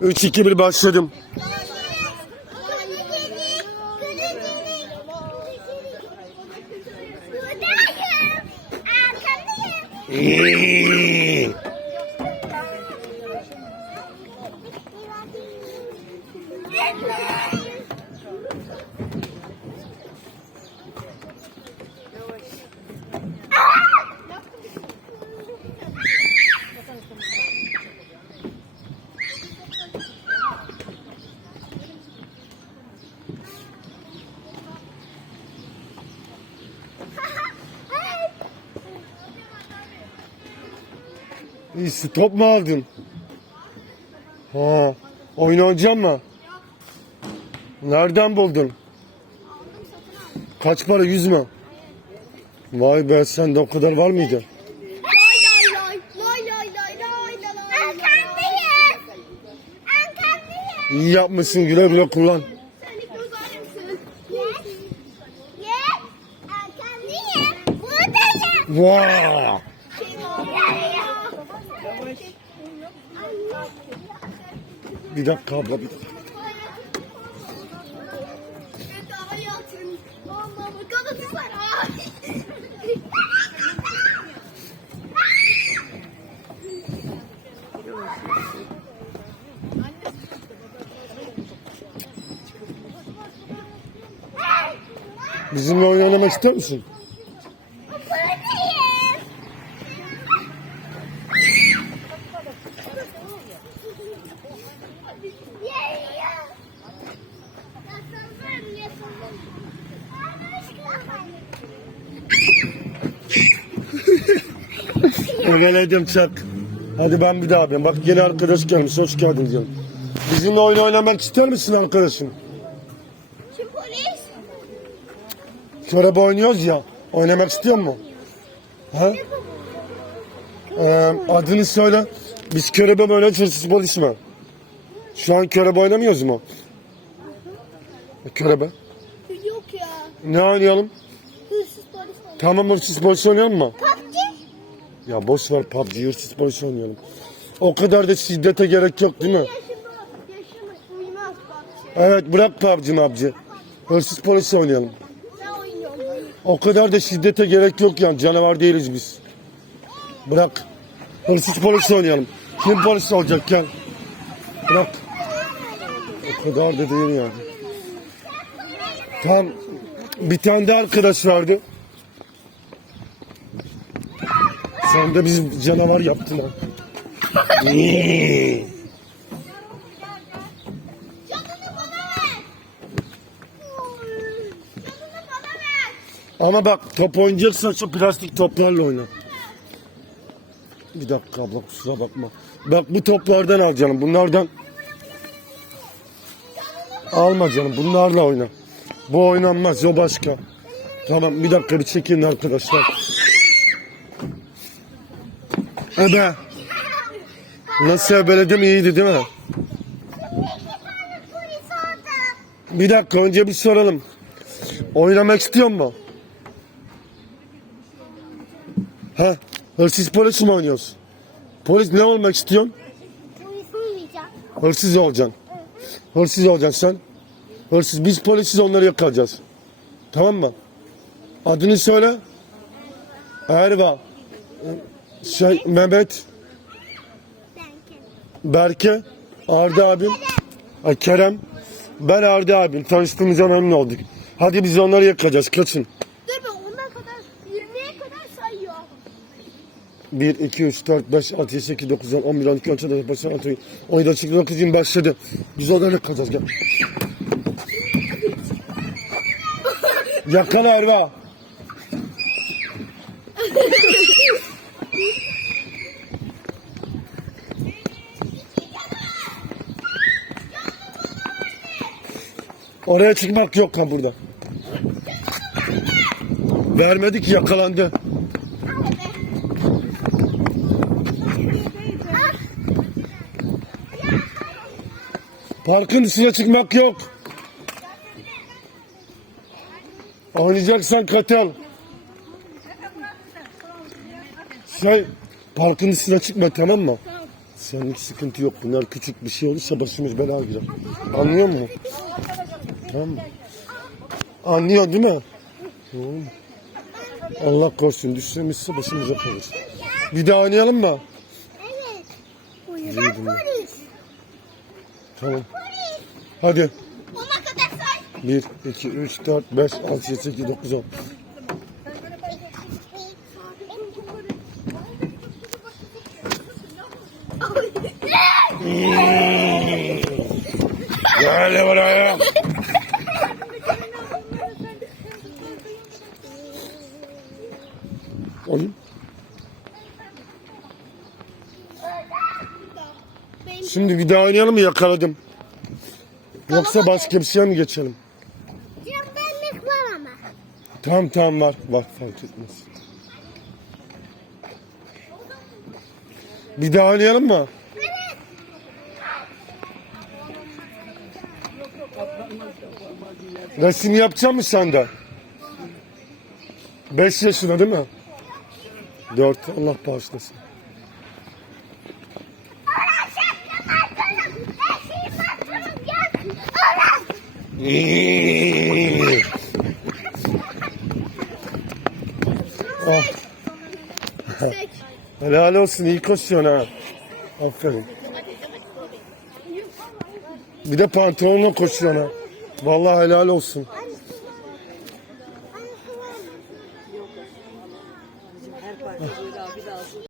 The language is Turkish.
3 2 1 başladım. İyi. İyi, top mu aldın? Ha, oynayacak mı? Nereden buldun? Kaç para? Yüz mü? Vay be sende o kadar var mıydı? İyi yapmışsın güle güle kullan. Vay! Bir dakika abla bir dakika. Bizimle oynamak ister misin? Eveledim çak. Hadi ben bir daha yapayım. Bak yeni arkadaş gelmiş. Hoş geldin canım. Bizimle oyun oynamak ister misin arkadaşım? Kim polis? Körebe oynuyoruz ya. Oynamak istiyor mu? Ha? Ee, adını söyle. Biz körebe oynuyoruz, hırsız polis mi? Şu an körebe oynamıyoruz mu? Körebe. Yok ya. Ne oynayalım? Hırsız polis var. Tamam hırsız polis oynayalım mı? PUBG? Ya boş ver PUBG, hırsız polis oynayalım. O kadar da şiddete gerek yok değil mi? Evet bırak PUBG mabci. Hırsız polis oynayalım. O kadar da şiddete gerek yok yani canavar değiliz biz. Bırak. Hırsız polis oynayalım. Kim polis olacak gel. Bırak. O kadar da değil yani. Tam bir tane de arkadaş vardı. Sen de bizim canavar yaptın ha. İyi. Canını bana ver. Canını bana ver. Ama bak top oynayacaksan şu plastik toplarla oyna. Bir dakika abla kusura bakma. Bak bu toplardan al canım. Bunlardan alma canım. Bunlarla oyna. Bu oynanmaz. O başka. Tamam bir dakika bir çekin arkadaşlar. Ebe. Nasıl ebeledim iyiydi değil mi? Bir dakika önce bir soralım. Oynamak istiyor mu? Ha? Hırsız polis mi oynuyorsun? Polis ne olmak istiyorsun? Polis olmayacağım. Hırsız olacaksın. Hırsız olacaksın sen. Hırsız. Biz polisiz onları yakalayacağız. Tamam mı? Adını söyle. Erva. Şey, Mehmet. Berke. Arda abim. Ay, Kerem. Ben Arda abim. Tanıştığımıza memnun olduk. Hadi biz onları yakacağız. Kaçın. Dur be ondan kadar 20'ye kadar sayıyor. 1, 2, 3, 4, 5, 6, 7, 8, 9, 10, 11, 12, 13, 14, 15, 16, 17, 18, 19, 20 başladı. Biz oradan yakacağız gel. Yakala Erva. Oraya çıkmak yok ha burada. Vermedik yakalandı. Parkın dışına çıkmak yok. Oynayacaksan katıl. Şey, parkın dışına çıkma tamam mı? Senlik sıkıntı yok. Bunlar küçük bir şey olursa başımız belaya girer. Anlıyor musun? Tamam mı? Anlıyor değil mi? Tamam. Allah korusun düşürmüşse başımıza kalır. Bir daha oynayalım mı? Evet. Polis. Tamam. Hadi. Ona kadar say. 1, 2, 3, 4, 5, 6, 7, 8, 9, 10. Oğlum. Şimdi bir daha oynayalım mı yakaladım? Yoksa başka bir şeye mi geçelim? Cembenlik var ama. Tamam tamam var. Var fark etmez. Bir daha oynayalım mı? Resim yapacak mısın sen de? Beş yaşında değil mi? Dört. Allah bağışlasın. Ah. Helal olsun iyi koşuyorsun ha. Aferin. Bir de pantolonla koşuyorsun ha. Vallahi helal olsun.